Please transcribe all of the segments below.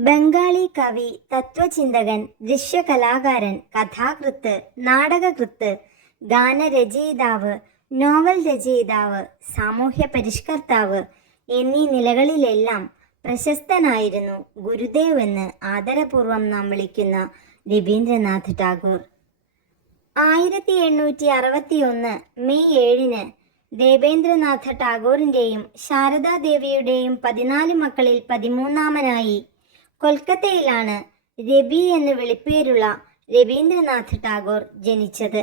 ബംഗാളി കവി തത്വചിന്തകൻ ദൃശ്യകലാകാരൻ കഥാകൃത്ത് നാടകകൃത്ത് ഗാനരചയിതാവ് നോവൽ രചയിതാവ് സാമൂഹ്യ പരിഷ്കർത്താവ് എന്നീ നിലകളിലെല്ലാം പ്രശസ്തനായിരുന്നു ഗുരുദേവ് എന്ന് ആദരപൂർവം നാം വിളിക്കുന്ന രവീന്ദ്രനാഥ് ടാഗോർ. ആയിരത്തി എണ്ണൂറ്റി അറുപത്തി ഒന്ന് മെയ് ഏഴിന് ദേവേന്ദ്രനാഥ ടാഗോറിന്റെയും ശാരദാദേവിയുടെയും പതിനാല് മക്കളിൽ പതിമൂന്നാമനായി കൊൽക്കത്തയിലാണ് രബി എന്ന് വിളിപ്പേരുള്ള രവീന്ദ്രനാഥ് ടാഗോർ ജനിച്ചത്.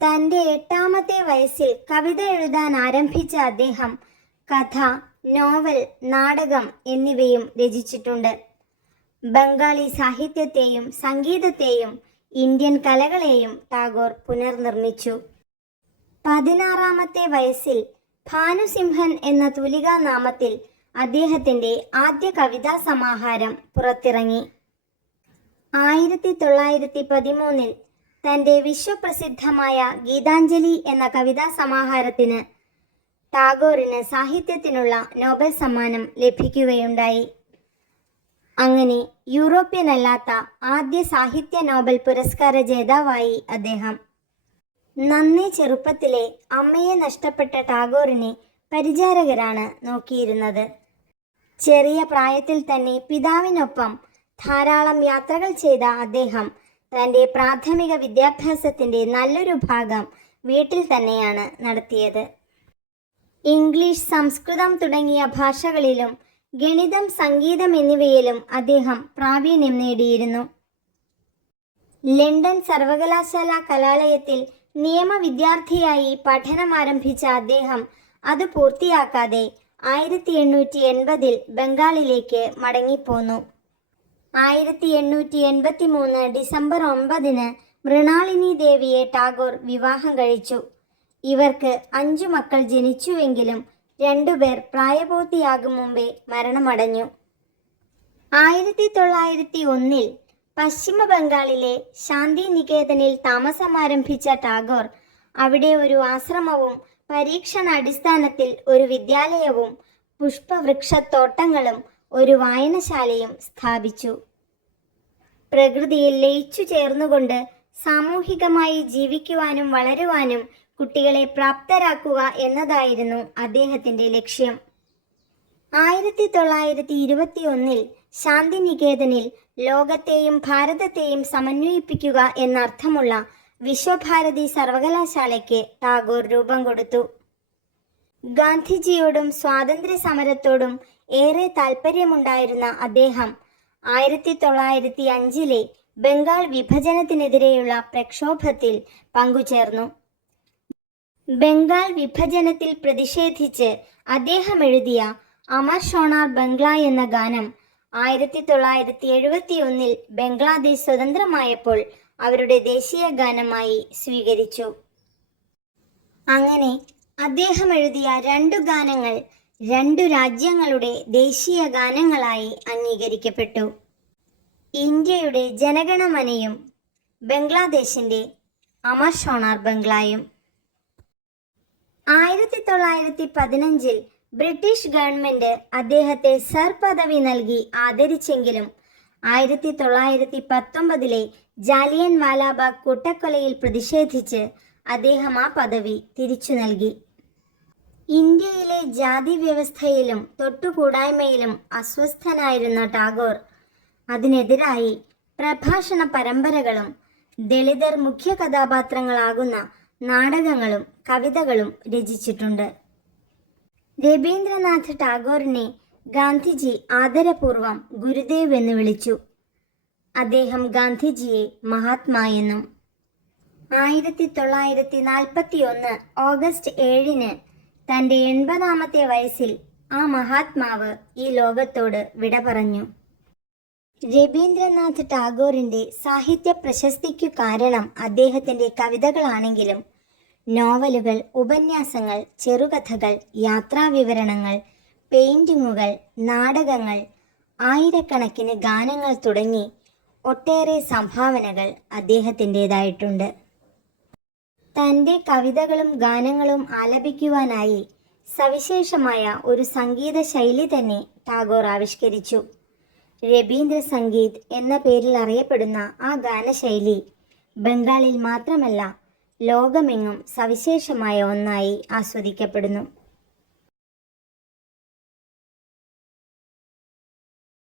തന്റെ എട്ടാമത്തെ വയസ്സിൽ കവിത എഴുതാൻ ആരംഭിച്ച അദ്ദേഹം കഥ നോവൽ നാടകം എന്നിവയും രചിച്ചിട്ടുണ്ട്. ബംഗാളി സാഹിത്യത്തെയും സംഗീതത്തെയും ഇന്ത്യൻ കലകളെയും ടാഗോർ പുനർനിർമ്മിച്ചു. പതിനാറാമത്തെ വയസ്സിൽ ഭാനുസിംഹൻ എന്ന തുലികാ നാമത്തിൽ അദ്ദേഹത്തിന്റെ ആദ്യ കവിതാ സമാഹാരം പുറത്തിറങ്ങി. ആയിരത്തി തൊള്ളായിരത്തി പതിമൂന്നിൽ തന്റെ വിശ്വപ്രസിദ്ധമായ ഗീതാഞ്ജലി എന്ന കവിതാ സമാഹാരത്തിന് ടാഗോറിന് സാഹിത്യത്തിനുള്ള നോബൽ സമ്മാനം ലഭിക്കുകയുണ്ടായി. അങ്ങനെ യൂറോപ്യനല്ലാത്ത ആദ്യ സാഹിത്യ നോബൽ പുരസ്കാര ജേതാവായി അദ്ദേഹം. നന്നേ ചെറുപ്പത്തിലെ അമ്മയെ നഷ്ടപ്പെട്ട ടാഗോറിനെ പരിചാരകരാണ് നോക്കിയിരുന്നത്. ചെറിയ പ്രായത്തിൽ തന്നെ പിതാവിനൊപ്പം ധാരാളം യാത്രകൾ ചെയ്ത അദ്ദേഹം തന്റെ പ്രാഥമിക വിദ്യാഭ്യാസത്തിന്റെ നല്ലൊരു ഭാഗം വീട്ടിൽ തന്നെയാണ് നടത്തിയത്. ഇംഗ്ലീഷ് സംസ്കൃതം തുടങ്ങിയ ഭാഷകളിലും ഗണിതം സംഗീതം എന്നിവയിലും അദ്ദേഹം പ്രാവീണ്യം നേടിയിരുന്നു. ലണ്ടൻ സർവകലാശാല കലാലയത്തിൽ നിയമ വിദ്യാർത്ഥിയായി പഠനം ആരംഭിച്ച അദ്ദേഹം അത് പൂർത്തിയാക്കാതെ ആയിരത്തി എണ്ണൂറ്റി എൺപതിൽ ബംഗാളിലേക്ക് മടങ്ങിപ്പോന്നു. ആയിരത്തി എണ്ണൂറ്റി എൺപത്തി മൂന്ന് ഡിസംബർ ഒമ്പതിന് മൃണാളിനി ദേവിയെ ടാഗോർ വിവാഹം കഴിച്ചു. ഇവർക്ക് അഞ്ചു മക്കൾ ജനിച്ചുവെങ്കിലും രണ്ടുപേർ പ്രായപൂർത്തിയാകും മുമ്പേ മരണമടഞ്ഞു. ആയിരത്തി തൊള്ളായിരത്തി ഒന്നിൽ പശ്ചിമ ബംഗാളിലെ ശാന്തി നികേതനിൽ താമസമാരംഭിച്ച ടാഗോർ അവിടെ ഒരു ആശ്രമവും പരീക്ഷണാടിസ്ഥാനത്തിൽ ഒരു വിദ്യാലയവും പുഷ്പവൃക്ഷത്തോട്ടങ്ങളും ഒരു വായനശാലയും സ്ഥാപിച്ചു. പ്രകൃതിയിൽ ലയിച്ചു ചേർന്നുകൊണ്ട് സാമൂഹികമായി ജീവിക്കുവാനും വളരുവാനും കുട്ടികളെ പ്രാപ്തരാക്കുക എന്നതായിരുന്നു അദ്ദേഹത്തിന്റെ ലക്ഷ്യം. ആയിരത്തി തൊള്ളായിരത്തി ഇരുപത്തി ഒന്നിൽ ശാന്തിനികേതനിൽ ലോകത്തെയും ഭാരതത്തെയും സമന്വയിപ്പിക്കുക എന്നർത്ഥമുള്ള വിശ്വഭാരതി സർവകലാശാലയ്ക്ക് ടാഗോർ രൂപം കൊടുത്തു. ഗാന്ധിജിയോടും സ്വാതന്ത്ര്യ സമരത്തോടും ഏറെ താൽപ്പര്യമുണ്ടായിരുന്ന അദ്ദേഹം ആയിരത്തി തൊള്ളായിരത്തി അഞ്ചിലെ ബംഗാൾ വിഭജനത്തിനെതിരെയുള്ള പ്രക്ഷോഭത്തിൽ പങ്കുചേർന്നു. ബംഗാൾ വിഭജനത്തിൽ പ്രതിഷേധിച്ച് അദ്ദേഹം എഴുതിയ അമർ ഷോണാർ ബംഗ്ല എന്ന ഗാനം ആയിരത്തി തൊള്ളായിരത്തി എഴുപത്തി ഒന്നിൽ ബംഗ്ലാദേശ് സ്വതന്ത്രമായപ്പോൾ അവരുടെ ദേശീയ ഗാനമായി സ്വീകരിച്ചു. അങ്ങനെ അദ്ദേഹം എഴുതിയ രണ്ടു ഗാനങ്ങൾ രണ്ടു രാജ്യങ്ങളുടെ ദേശീയ ഗാനങ്ങളായി അംഗീകരിക്കപ്പെട്ടു. ഇന്ത്യയുടെ ജനഗണമനയും ബംഗ്ലാദേശിന്റെ അമർ ഷോണാർ ബംഗ്ലായും. ആയിരത്തി തൊള്ളായിരത്തി പതിനഞ്ചിൽ ബ്രിട്ടീഷ് ഗവൺമെന്റ് അദ്ദേഹത്തെ സർ പദവി നൽകി ആദരിച്ചെങ്കിലും ആയിരത്തി തൊള്ളായിരത്തി പത്തൊമ്പതിലെ ജാലിയൻ വാലാബാഗ് കൂട്ടക്കൊലയിൽ പ്രതിഷേധിച്ച് അദ്ദേഹം ആ പദവി തിരിച്ചു നൽകി. ഇന്ത്യയിലെ ജാതി വ്യവസ്ഥയിലും തൊട്ടുകൂടായ്മയിലും അസ്വസ്ഥനായിരുന്ന ടാഗോർ അതിനെതിരായി പ്രഭാഷണ പരമ്പരകളും ദളിതർ മുഖ്യ കഥാപാത്രങ്ങളാകുന്ന നാടകങ്ങളും കവിതകളും രചിച്ചിട്ടുണ്ട്. രവീന്ദ്രനാഥ് ടാഗോറിനെ ഗാന്ധിജി ആദരപൂർവം ഗുരുദേവ് എന്ന് വിളിച്ചു. അദ്ദേഹം ഗാന്ധിജിയെ മഹാത്മാ എന്നും. ആയിരത്തി തൊള്ളായിരത്തി നാൽപ്പത്തി ഒന്ന് ഓഗസ്റ്റ് ഏഴിന് തന്റെ എൺപതാമത്തെ വയസ്സിൽ ആ മഹാത്മാവ് ഈ ലോകത്തോട് വിട പറഞ്ഞു. രവീന്ദ്രനാഥ് ടാഗോറിന്റെ സാഹിത്യ പ്രശസ്തിക്കു കാരണം അദ്ദേഹത്തിന്റെ കവിതകളാണെങ്കിലും നോവലുകൾ ഉപന്യാസങ്ങൾ ചെറുകഥകൾ യാത്രാവിവരണങ്ങൾ പെയിന്റിങ്ങുകൾ നാടകങ്ങൾ ആയിരക്കണക്കിന് ഗാനങ്ങൾ തുടങ്ങി ഒട്ടേറെ സംഭാവനകൾ അദ്ദേഹത്തിന്റെതായിട്ടുണ്ട്. തന്റെ കവിതകളും ഗാനങ്ങളും ആലപിക്കുവാനായി സവിശേഷമായ ഒരു സംഗീത ശൈലി തന്നെ ടാഗോർ ആവിഷ്കരിച്ചു. രവീന്ദ്ര സംഗീത് എന്ന പേരിൽ അറിയപ്പെടുന്ന ആ ഗാനശൈലി ബംഗാളിൽ മാത്രമല്ല ലോകമെങ്ങും സവിശേഷമായ ഒന്നായി ആസ്വദിക്കപ്പെടുന്നു.